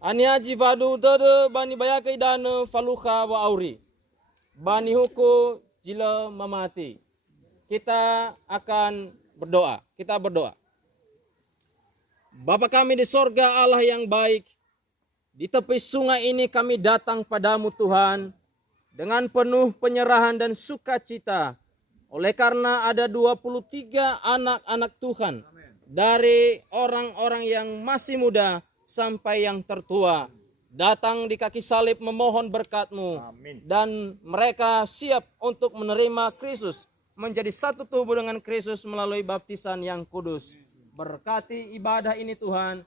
Aniaji vadu dode bani bayake dana faluka wa auri. Bani huku jila mamati. Kita akan berdoa. Kita berdoa. Bapa kami di sorga, Allah yang baik, di tepi sungai ini kami datang padamu Tuhan dengan penuh penyerahan dan sukacita. Oleh karena ada 23 anak-anak Tuhan, dari orang-orang yang masih muda sampai yang tertua, datang di kaki salib memohon berkat-Mu. Dan mereka siap untuk menerima Kristus, menjadi satu tubuh dengan Kristus melalui baptisan yang kudus. Berkati ibadah ini Tuhan,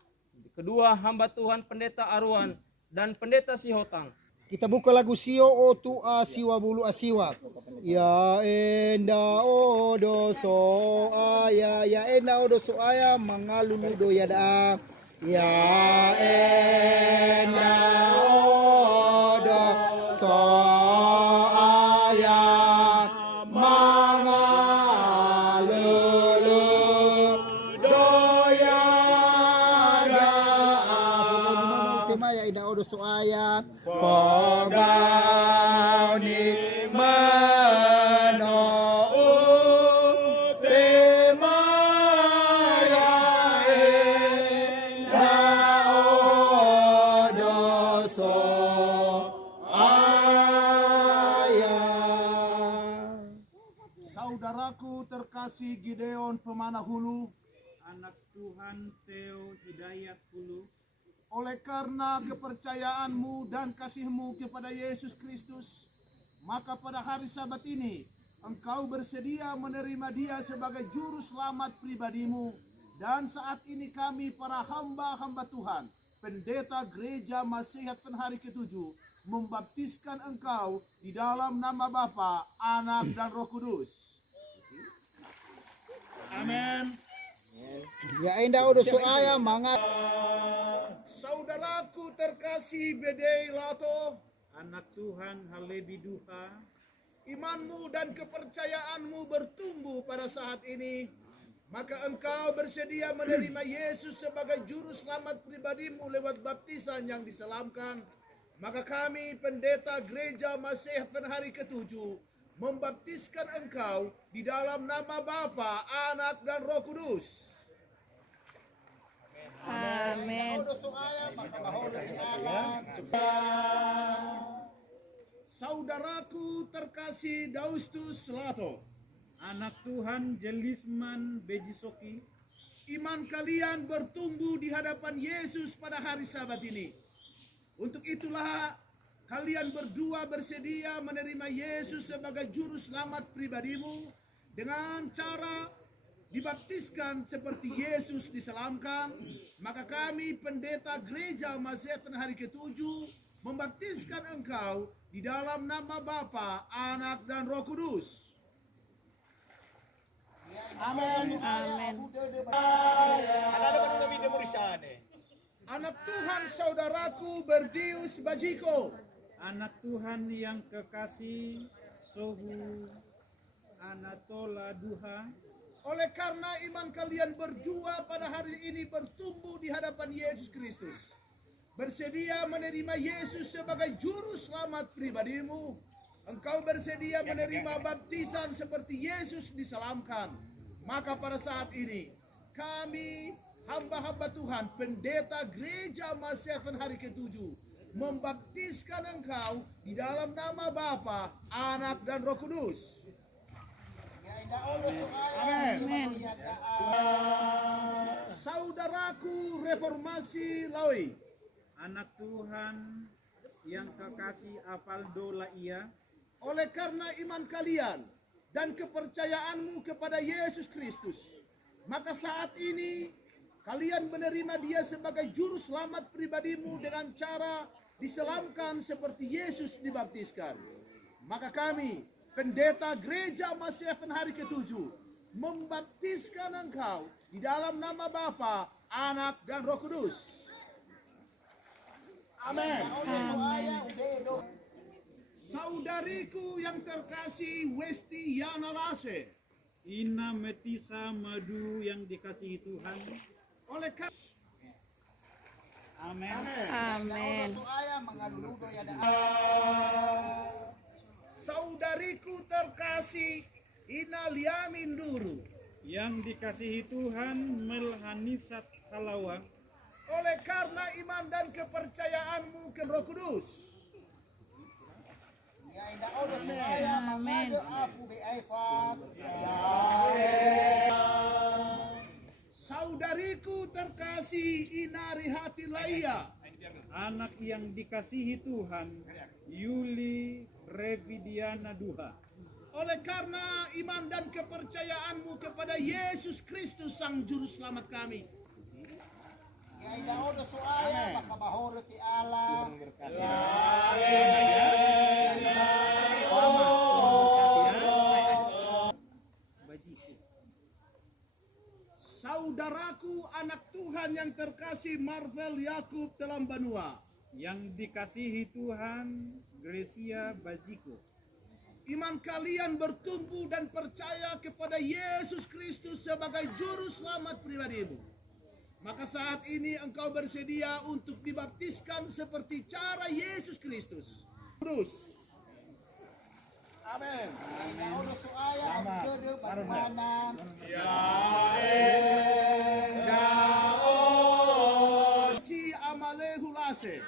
kedua hamba Tuhan Pendeta Arwan dan Pendeta Sihotang. Kita buka lagu Sio o tua siwa bulu asiwa. Ya enda odo so aya, ya enda odo so aya mangalulu do yada. Ya enda odo so aya mangalulu do yada. Tema ya enda odo so aya. Pogau ni mano tema ya enda odo so aya. Saudaraku terkasih Gideon Pemanah Hulu, anak Tuhan Theo Hidayat Hulu, oleh karena kepercayaanmu dan kasihmu kepada Yesus Kristus, maka pada hari Sabat ini engkau bersedia menerima Dia sebagai juru selamat pribadimu. Dan saat ini kami para hamba-hamba Tuhan, pendeta gereja Masihat Penhari ke-7, membaptiskan engkau di dalam nama Bapa, Anak dan Roh Kudus. Amin. Ya enda odo so aya mangal. Saudaraku terkasih Bedei Lato, anak Tuhan Halebi Duha, imanmu dan kepercayaanmu bertumbuh pada saat ini, maka engkau bersedia menerima Yesus sebagai juru selamat pribadimu lewat baptisan yang diselamkan. Maka kami pendeta gereja Masihat Penhari ke-7 membaptiskan engkau di dalam nama Bapa, Anak dan Roh Kudus. Amin. Saudaraku terkasih Daustus Lato, anak Tuhan Jelisman Bejisoki, iman kalian bertumbuh di hadapan Yesus pada hari Sabat ini. Untuk itulah kalian berdua bersedia menerima Yesus sebagai juru selamat pribadimu dengan cara dibaptiskan seperti Yesus diselamkan. Maka kami pendeta gereja Masihat Penhari ke-7 membaptiskan engkau di dalam nama Bapa, Anak dan Roh Kudus. Amin. Amin. Anak Tuhan saudaraku Berdius Bajiko, anak Tuhan yang kekasih Sohu Anatola Duha, oleh karena iman kalian berdua pada hari ini bertumbuh di hadapan Yesus Kristus, bersedia menerima Yesus sebagai juru selamat pribadimu, engkau bersedia menerima baptisan seperti Yesus diselamkan. Maka pada saat ini kami hamba-hamba Tuhan pendeta gereja Masihat Penhari ke-7 membaptiskan engkau di dalam nama Bapa, Anak dan Roh Kudus. Amin. Saudaraku Reformasi Lawi, anak Tuhan yang kekasih Apaldo Laia, oleh karena iman kalian dan kepercayaanmu kepada Yesus Kristus, maka saat ini kalian menerima Dia sebagai juru selamat pribadimu dengan cara diselamkan seperti Yesus dibaptiskan. Maka kami pendeta gereja Masihat Penhari ke-7 membaptiskan engkau di dalam nama Bapa, Anak dan Roh Kudus. Amin. Saudariku yang terkasih Westi Yana Lase, Ina Metisa Madu yang dikasihi Tuhan, oleh kasih. Amin. Amin. Saudariku terkasih, inaliamin dulu. yang dikasihi Tuhan melhanisat halawa, Oleh karena iman dan kepercayaanmu ke Roh Kudus. Ya indah odo saya mangado aku be aifat. Saudariku terkasih, inari hati laia. anak yang dikasihi Tuhan, Yuli Revidiana Duha, Oleh karena iman dan kepercayaanmu kepada Yesus Kristus Sang Juru Selamat kami. Ya indah odo soaya makabahoro ti Allah. Saudaraku anak Tuhan yang terkasih Marvel Yakub dalam Banua. yang dikasihi Tuhan, Grecia Bajiko, Iman kalian bertumbuh dan percaya kepada Yesus Kristus sebagai juru selamat pribadimu. Maka saat ini engkau bersedia untuk dibaptiskan seperti cara Yesus Kristus. Terus. Amin. Indah odo soaya gede bagaimana. Si amalehu lase.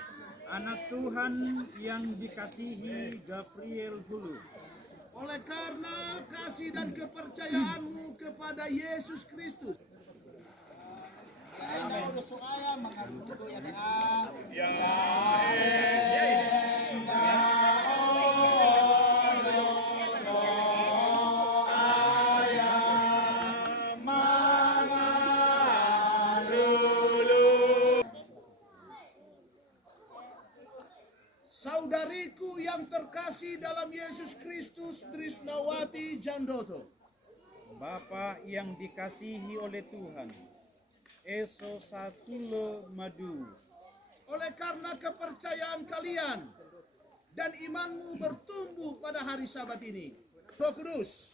anak Tuhan yang dikasihi Gabriel Hulu, Oleh karena kasih dan kepercayaanmu kepada Yesus Kristus. Ya indah odo soaya mangarudo ya daa. Saudariku yang terkasih dalam Yesus Kristus, Trisnawati Jandoto. Bapa yang dikasihi oleh Tuhan, Eso Satulo Madu, Oleh karena kepercayaan kalian dan imanmu bertumbuh pada hari Sabat ini. Roh Kudus.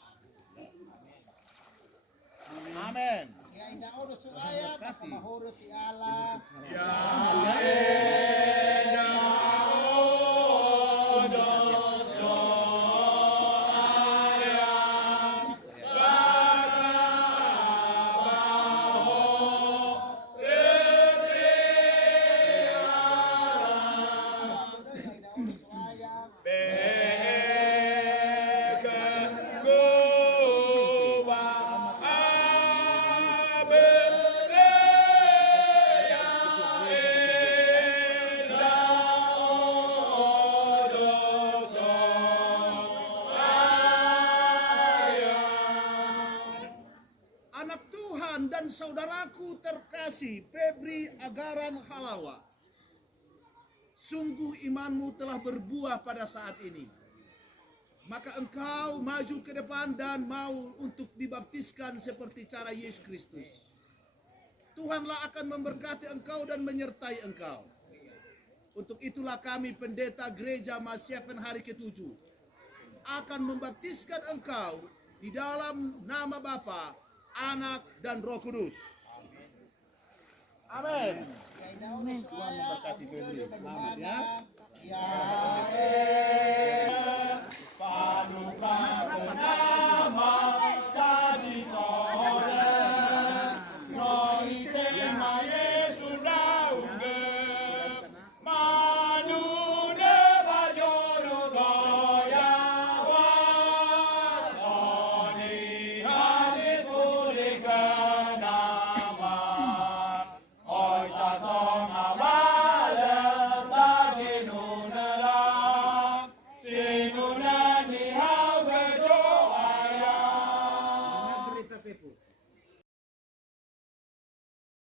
Amin. Ya indah odo soaya makabahoro ti Allah. Anak Tuhan dan saudaraku terkasih Febri Agaran Halawa. Sungguh imanmu telah berbuah pada saat ini. Maka engkau maju ke depan dan mau untuk dibaptiskan seperti cara Yesus Kristus. Tuhanlah akan memberkati engkau dan menyertai engkau. Untuk itulah kami pendeta gereja Masyafen hari ke-7 akan membaptiskan engkau di dalam nama Bapa, Anak dan Roh Kudus. Amin. Ya indah odo soaya gede bagaimana. Ya